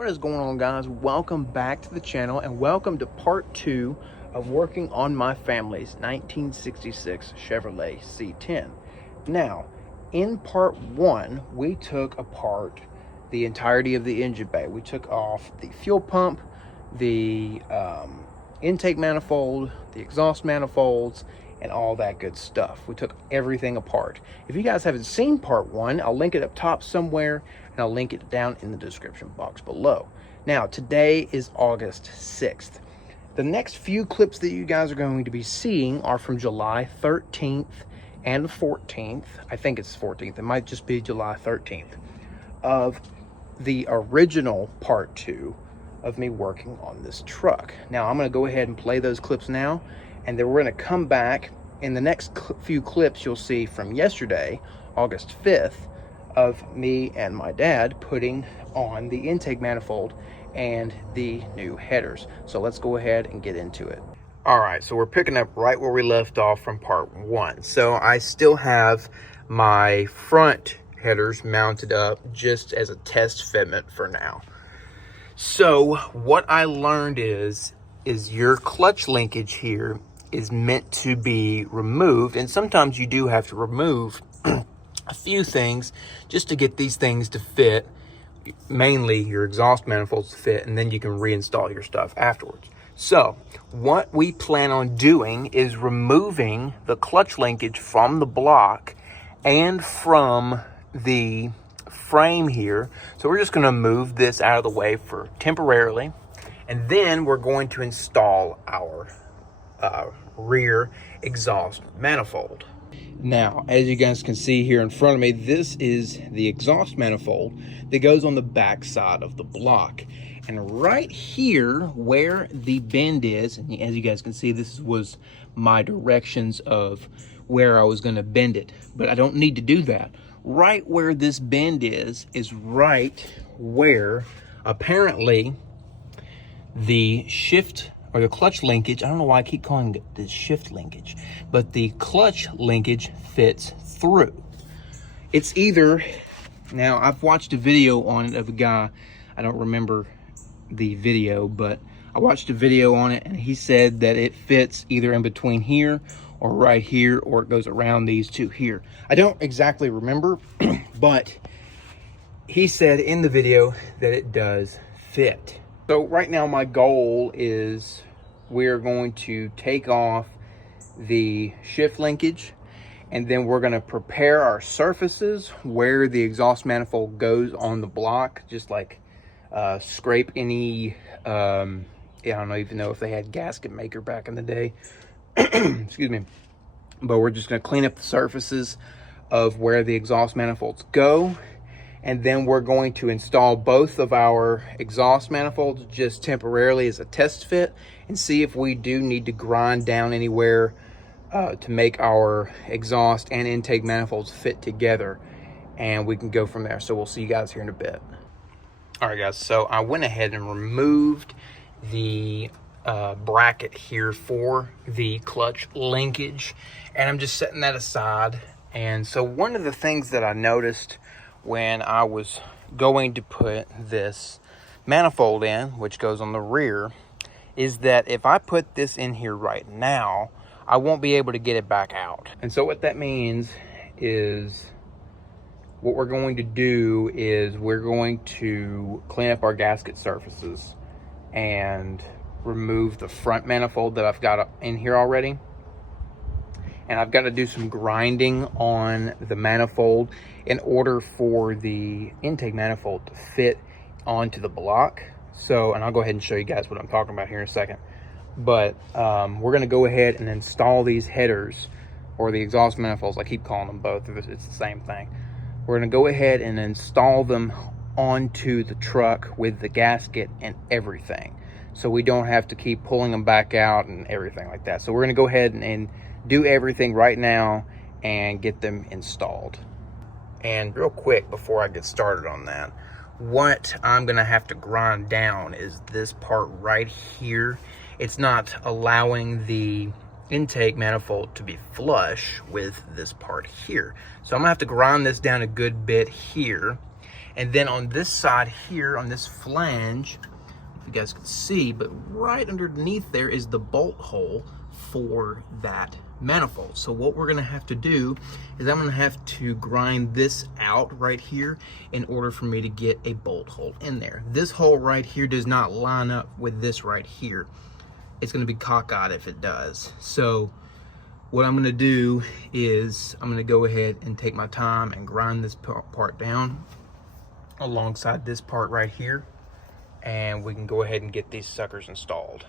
What is going on, guys? Welcome back to the channel and welcome to part 2 of working on my family's 1966 Chevrolet C10. Now, in part 1, we took apart the entirety of the engine bay. We took off the fuel pump, the intake manifold, the exhaust manifolds, and all that good stuff. We took everything apart. If you guys haven't seen part 1, I'll link it up top somewhere, and I'll link it down in the description box below. Now, today is August 6th. The next few clips that you guys are going to be seeing are from July 13th and 14th. I think it's 14th. It might just be July 13th of the original part 2 of me working on this truck. Now, I'm going to go ahead and play those clips now, and then we're going to come back in the next few clips. You'll see from yesterday, August 5th, of me and my dad putting on the intake manifold and the new headers. So let's go ahead and get into it. All right, so we're picking up right where we left off from part 1. So I still have my front headers mounted up just as a test fitment for now. So what I learned is your clutch linkage here is meant to be removed, and sometimes you do have to remove a few things just to get these things to fit, mainly your exhaust manifolds to fit, and then you can reinstall your stuff afterwards. So what we plan on doing is removing the clutch linkage from the block and from the frame here. So we're just going to move this out of the way for temporarily, and then we're going to install our rear exhaust manifold. Now, as you guys can see here in front of me, this is the exhaust manifold that goes on the back side of the block. And right here where the bend is, and as you guys can see, this was my directions of where I was going to bend it, but I don't need to do that. Right where this bend is right where apparently the shift or the clutch linkage, I don't know why I keep calling it the shift linkage, but the clutch linkage fits through. It's either, now I've watched a video on it of a guy, I don't remember the video, but I watched a video on it and he said that it fits either in between here or right here, or it goes around these two here. I don't exactly remember, but he said in the video that it does fit. So right now my goal is we're going to take off the shift linkage, and then we're going to prepare our surfaces where the exhaust manifold goes on the block, just like scrape any, I don't even know if they had gasket maker back in the day, excuse me, but we're just going to clean up the surfaces of where the exhaust manifolds go. And then we're going to install both of our exhaust manifolds just temporarily as a test fit and see if we do need to grind down anywhere to make our exhaust and intake manifolds fit together, and we can go from there. So we'll see you guys here in a bit. All right, guys, so I went ahead and removed the bracket here for the clutch linkage, and I'm just setting that aside. And so one of the things that I noticed when I was going to put this manifold in, which goes on the rear, is that if I put this in here right now, I won't be able to get it back out. And so what that means is what we're going to do is we're going to clean up our gasket surfaces and remove the front manifold that I've got in here already. And I've got to do some grinding on the manifold in order for the intake manifold to fit onto the block. So, and I'll go ahead and show you guys what I'm talking about here in a second. But we're going to go ahead and install these headers, or the exhaust manifolds. I keep calling them both. It's the same thing. We're going to go ahead and install them onto the truck with the gasket and everything, so we don't have to keep pulling them back out and everything like that. So we're going to go ahead and do everything right now and get them installed. And real quick before I get started on that, what I'm gonna have to grind down is this part right here. It's not allowing the intake manifold to be flush with this part here. So I'm gonna have to grind this down a good bit here, And then on this side here, on this flange, if you guys can see, but right underneath there is the bolt hole for that manifold. So what we're gonna have to do is I'm gonna have to grind this out right here in order for me to get a bolt hole in there. This hole right here does not line up with this right here. It's gonna be cockeyed if it does. So what I'm gonna do is I'm gonna go ahead and take my time and grind this part down alongside this part right here, and we can go ahead and get these suckers installed.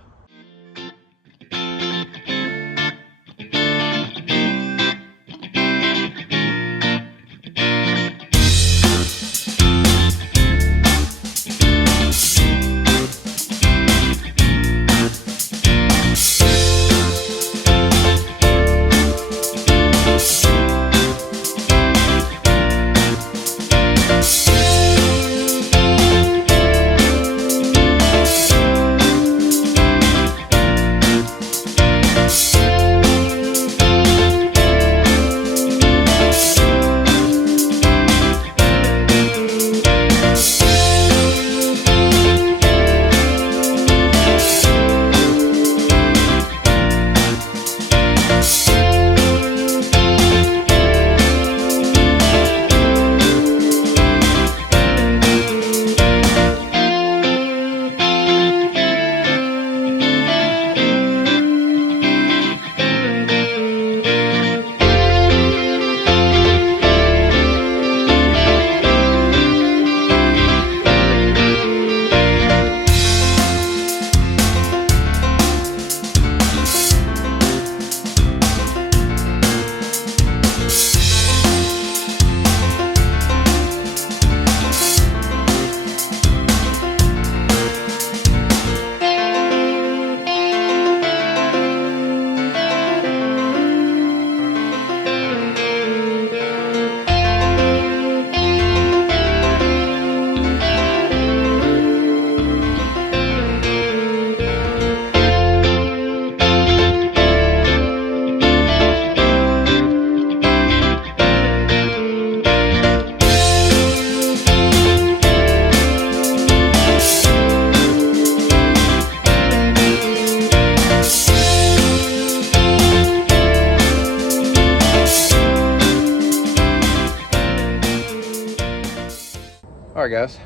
All right, guys,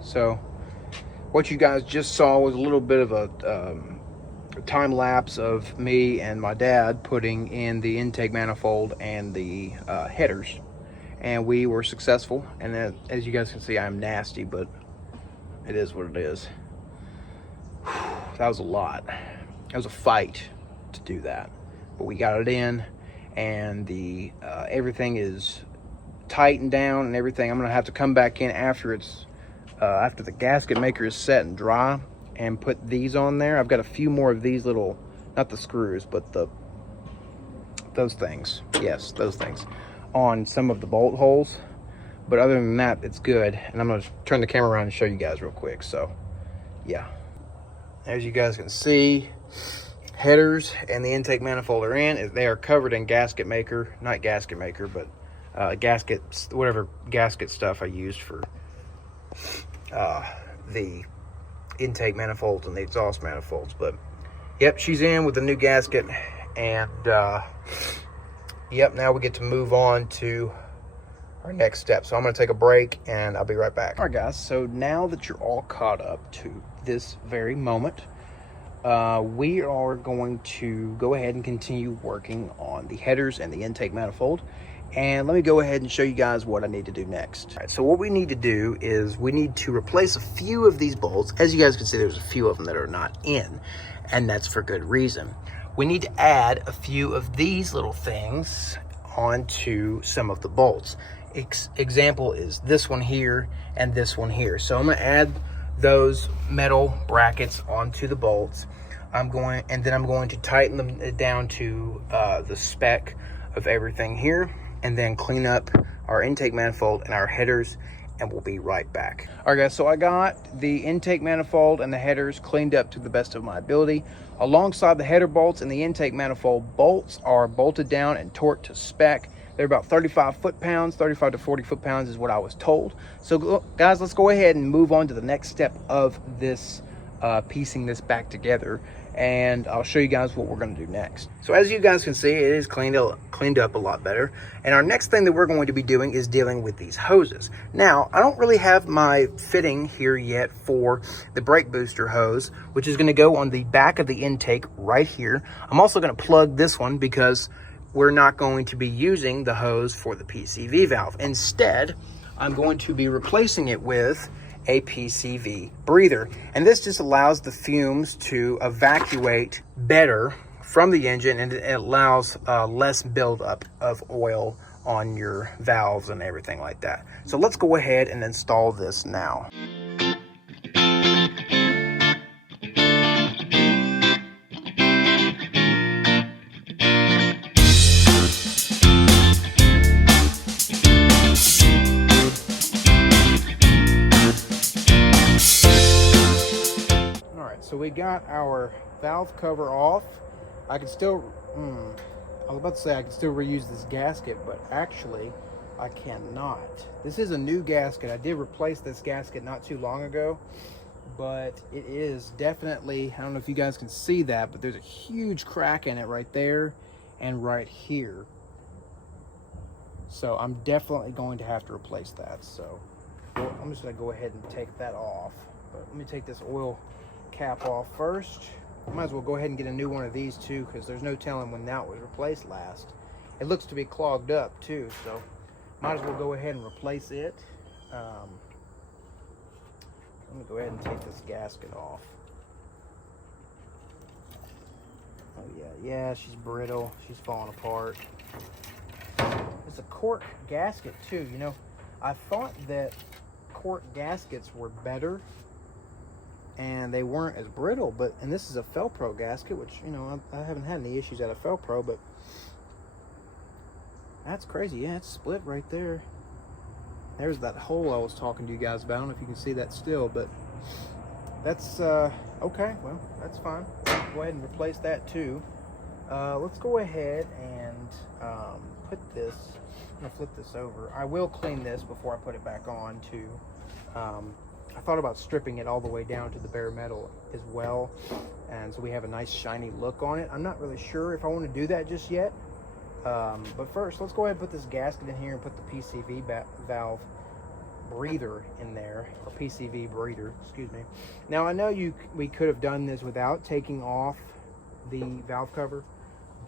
so what you guys just saw was a little bit of a time lapse of me and my dad putting in the intake manifold and the headers, and we were successful. And then, as you guys can see, I'm nasty, but it is what it is. That was a lot. It was a fight to do that, but we got it in, and the everything is tightened down and everything. I'm gonna have to come back in after it's after the gasket maker is set and dry and put these on there. I've got a few more of these little, not the screws, but those things, yes, those things, on some of the bolt holes. But other than that, it's good. And I'm gonna turn the camera around and show you guys real quick. So yeah, as you guys can see, headers and the intake manifold are in. They are covered in gasket maker, not gasket maker, but gaskets, whatever gasket stuff I used for the intake manifolds and the exhaust manifolds. But yep, she's in with the new gasket, and yep, now we get to move on to our next step. So I'm going to take a break and I'll be right back. All right, guys, so now that you're all caught up to this very moment, we are going to go ahead and continue working on the headers and the intake manifold. And let me go ahead and show you guys what I need to do next. All right, so what we need to do is we need to replace a few of these bolts. As you guys can see, there's a few of them that are not in, and that's for good reason. We need to add a few of these little things onto some of the bolts. Example is this one here and this one here. So I'm gonna add those metal brackets onto the bolts. I'm going to tighten them down to the spec of everything here, and then clean up our intake manifold and our headers, and we'll be right back. All right, guys, so I got the intake manifold and the headers cleaned up to the best of my ability. Alongside the header bolts and the intake manifold, bolts are bolted down and torqued to spec. They're about 35 foot-pounds, 35 to 40 foot-pounds is what I was told. So guys, let's go ahead and move on to the next step of this piecing this back together, and I'll show you guys what we're going to do next. So as you guys can see, it is cleaned up a lot better, and our next thing that we're going to be doing is dealing with these hoses. Now, I don't really have my fitting here yet for the brake booster hose, which is going to go on the back of the intake right here. I'm also going to plug this one because we're not going to be using the hose for the PCV valve. Instead, I'm going to be replacing it with a PCV breather, and this just allows the fumes to evacuate better from the engine, and it allows less buildup of oil on your valves and everything like that. So let's go ahead and install this now. So we got our valve cover off. I can still, I was about to say I can still reuse this gasket, but actually I cannot. This is a new gasket. I did replace this gasket not too long ago, but it is definitely, I don't know if you guys can see that, but there's a huge crack in it right there and right here. So I'm definitely going to have to replace that. So I'm just gonna go ahead and take that off. But let me take this oil cap off first. Might as well go ahead and get a new one of these too, because there's no telling when that was replaced last. It looks to be clogged up too, so might as well go ahead and replace it. Let me go ahead and take this gasket off. Oh yeah, she's brittle, she's falling apart. It's a cork gasket too. You know, I thought that cork gaskets were better and they weren't as brittle, and this is a Felpro gasket, which, you know, I haven't had any issues out of Felpro, but that's crazy. Yeah, it's split right there. There's that hole I was talking to you guys about. I don't know if you can see that still, but that's okay. Well, that's fine. Go ahead and replace that too. Let's go ahead and put this, I'm gonna flip this over. I will clean this before I put it back on too. I thought about stripping it all the way down to the bare metal as well, and so we have a nice shiny look on it. I'm not really sure if I want to do that just yet, but first let's go ahead and put this gasket in here and put the PCV valve breather in there, or PCV breather, excuse me. Now I know we could have done this without taking off the valve cover,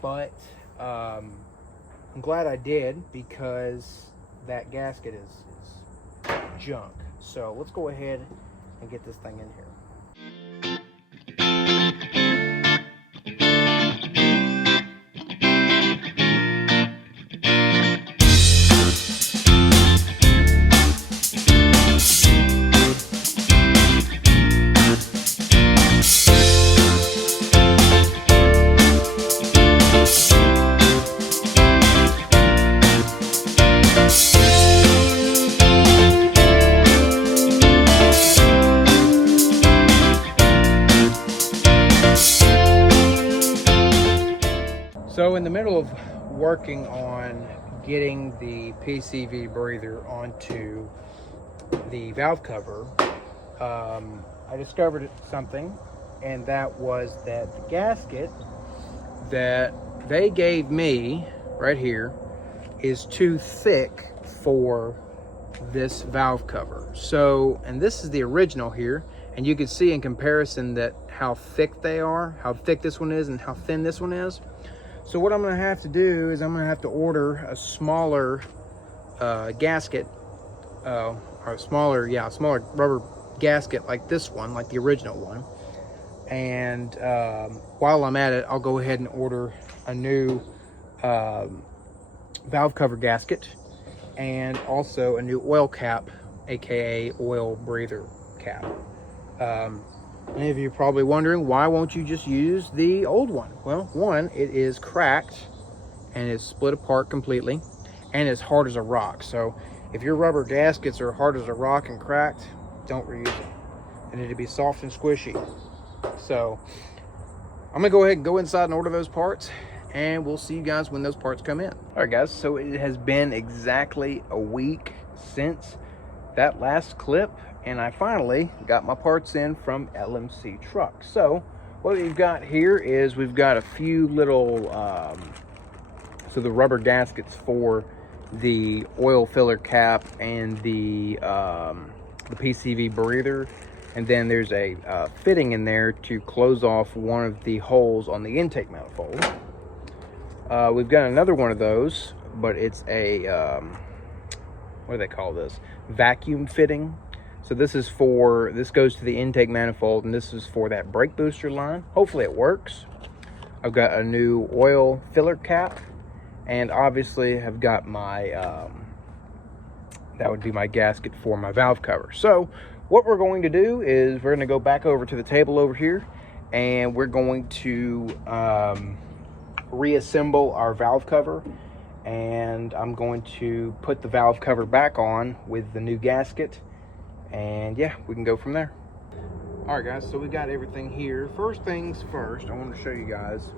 but I'm glad I did, because that gasket is junk. So let's go ahead and get this thing in here. So in the middle of working on getting the PCV breather onto the valve cover, I discovered something, and that was that the gasket that they gave me right here is too thick for this valve cover. So, and this is the original here, and you can see in comparison that how thick they are, how thick this one is and how thin this one is. So what I'm going to have to do is I'm going to have to order a smaller gasket, or a smaller rubber gasket like this one, like the original one. And while I'm at it, I'll go ahead and order a new valve cover gasket, and also a new oil cap, aka oil breather cap. Many of you are probably wondering, why won't you just use the old one? Well, one, it is cracked and it's split apart completely, and it's hard as a rock. So if your rubber gaskets are hard as a rock and cracked, don't reuse them. They need to be soft and squishy. So I'm gonna go ahead and go inside and order those parts, and we'll see you guys when those parts come in. All right, guys, so it has been exactly a week since that last clip, and I finally got my parts in from LMC Truck. So what we've got here is we've got a few little so the rubber gaskets for the oil filler cap and the PCV breather, and then there's a fitting in there to close off one of the holes on the intake manifold. We've got another one of those, but it's a what do they call this? Vacuum fitting. So this goes to the intake manifold, and this is for that brake booster line. Hopefully it works. I've got a new oil filler cap, and obviously have got my that would be my gasket for my valve cover. So what we're going to do is we're going to go back over to the table over here, and we're going to reassemble our valve cover, and I'm going to put the valve cover back on with the new gasket, and yeah, we can go from there. All right, guys, so we got everything here. First things first, I want to show you guys,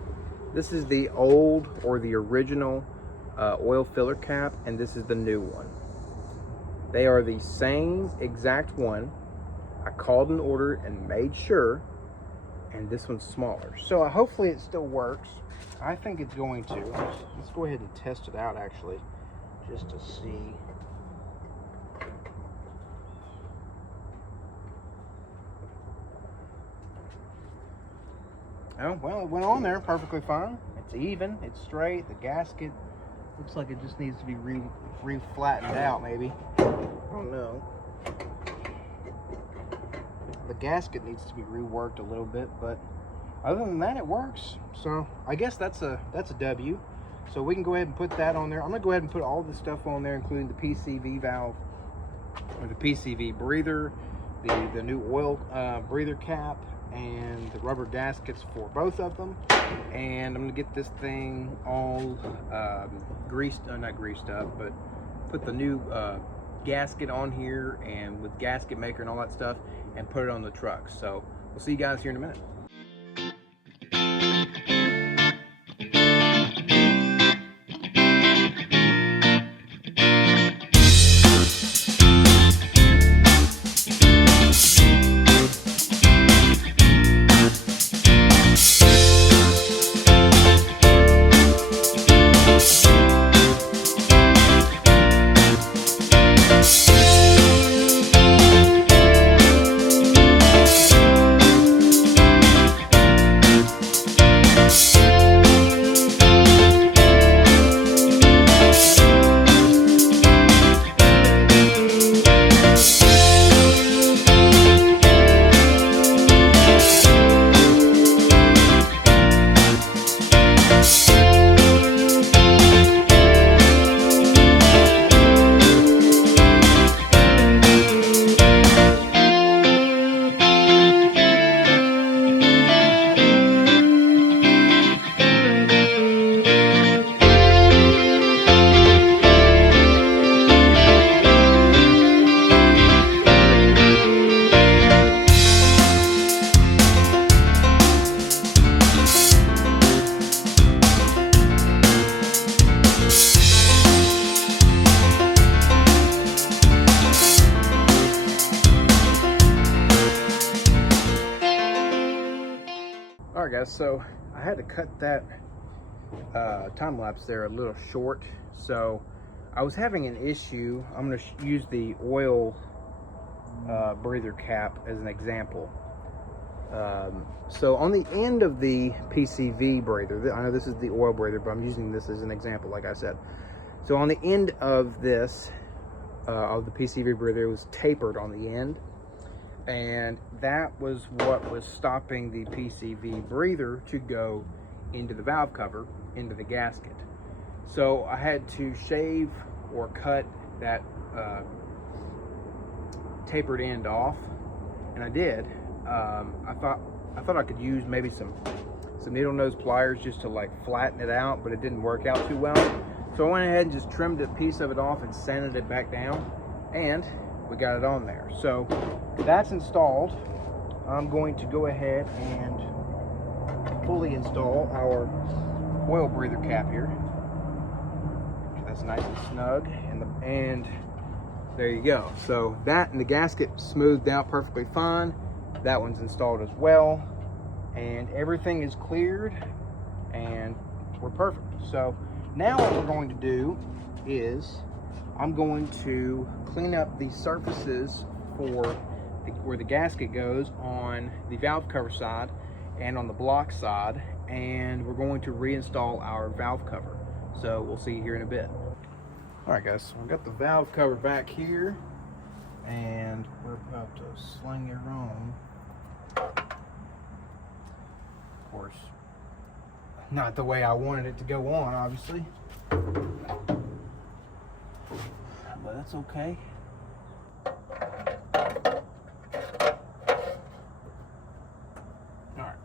this is the old or the original oil filler cap, and this is the new one. They are the same exact one. I called an order and made sure, and this one's smaller. So hopefully it still works. I think it's going to. Let's go ahead and test it out, actually, just to see. Oh, well, it went on there perfectly fine. It's even, it's straight. The gasket looks like it just needs to be re-flattened out, maybe. I don't know. The gasket needs to be reworked a little bit, but other than that, it works. So I guess that's a W. So we can go ahead and put that on there. I'm gonna go ahead and put all this stuff on there, including the PCV valve, or the PCV breather, the new oil breather cap, and the rubber gaskets for both of them. And I'm gonna get this thing all not greased up, but put the new gasket on here, and with gasket maker and all that stuff, and put it on the truck. So we'll see you guys here in a minute. Alright guys, so I had to cut that time lapse there a little short. So I was having an issue. I'm going to use the oil breather cap as an example. So on the end of the PCV breather, I know this is the oil breather, but I'm using this as an example, like I said. So on the end of this, of the PCV breather, it was tapered on the end. And that was what was stopping the PCV breather to go into the valve cover, into the gasket. So I had to shave or cut that tapered end off, and I did. I thought I could use maybe some needle nose pliers just to like flatten it out, but it didn't work out too well. So I went ahead and just trimmed a piece of it off and sanded it back down, and we got it on there. So that's installed. I'm going to go ahead and fully install our oil breather cap here. That's nice and snug, and there you go. So that and the gasket smoothed out perfectly fine. That one's installed as well, and everything is cleared, and we're perfect. So now what we're going to do is I'm going to clean up the surfaces for where the gasket goes on the valve cover side and on the block side, and we're going to reinstall our valve cover. So we'll see you here in a bit. All right, guys, so we've got the valve cover back here, and we're about to sling it on. Of course, not the way I wanted it to go on, obviously, but that's okay. All right,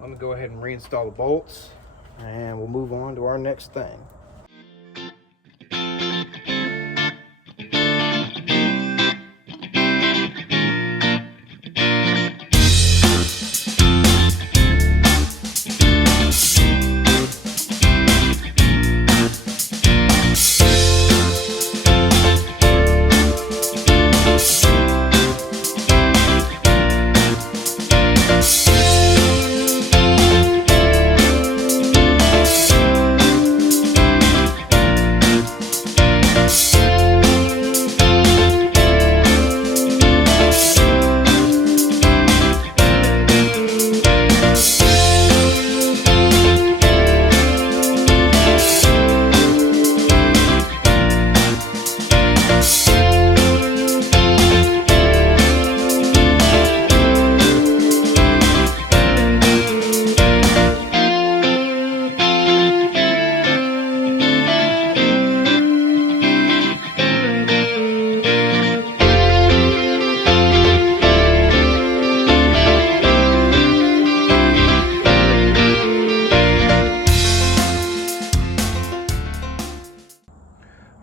let me go ahead and reinstall the bolts, and we'll move on to our next thing.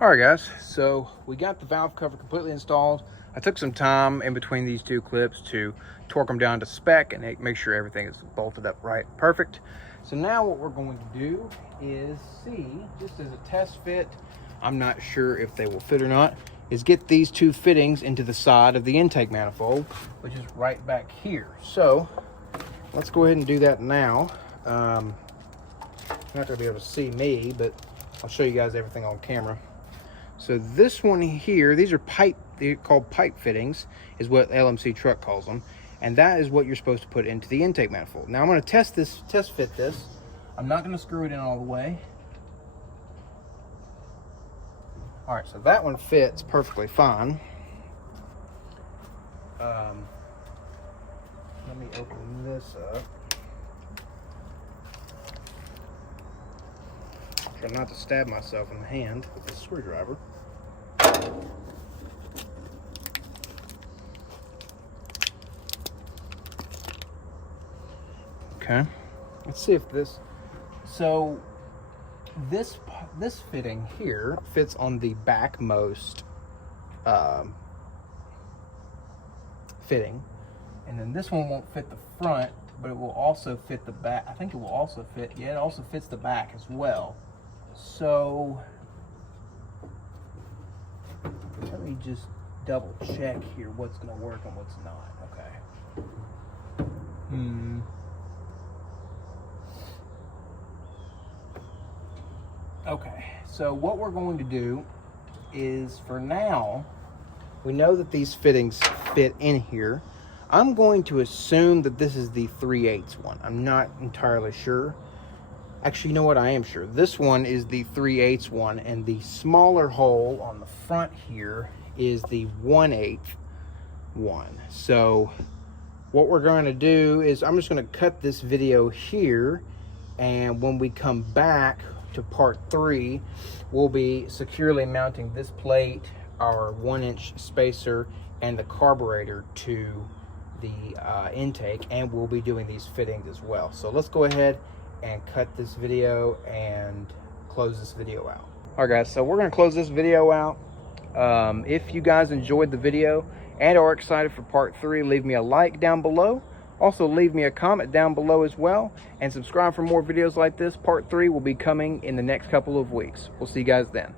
All right, guys, so we got the valve cover completely installed. I took some time in between these two clips to torque them down to spec and make sure everything is bolted up right, perfect. So now what we're going to do is see, just as a test fit, I'm not sure if they will fit or not, is get these two fittings into the side of the intake manifold, which is right back here. So let's go ahead and do that now. You're not gonna be able to see me, but I'll show you guys everything on camera. So this one here, these are pipe, they're called pipe fittings, is what LMC truck calls them. And that is what you're supposed to put into the intake manifold. Now I'm gonna test fit this. I'm not gonna screw it in all the way. All right, so that one fits perfectly fine. Let me open this up. Try not to stab myself in the hand with this screwdriver. Okay, let's see if this, so this fitting here fits on the backmost fitting, and then this one won't fit the front, but it will also fit the back. I think it will also fit, yeah, it also fits the back as well. So let me just double check here what's going to work and what's not. Okay. Okay, so what we're going to do is, for now, we know that these fittings fit in here. I'm going to assume that this is the 3/8 one. I'm not entirely sure. Actually, you know what? I am sure. This one is the 3/8 one, and the smaller hole on the front here is the 1/8 one. So what we're going to do is I'm just going to cut this video here, and when we come back to part 3, we'll be securely mounting this plate, our 1-inch spacer, and the carburetor to the intake, and we'll be doing these fittings as well. So let's go ahead and cut this video and close this video out. All right, guys, so we're going to close this video out. If you guys enjoyed the video and are excited for part 3, leave me a like down below. Also, leave me a comment down below as well, and subscribe for more videos like this. Part 3 will be coming in the next couple of weeks. We'll see you guys then.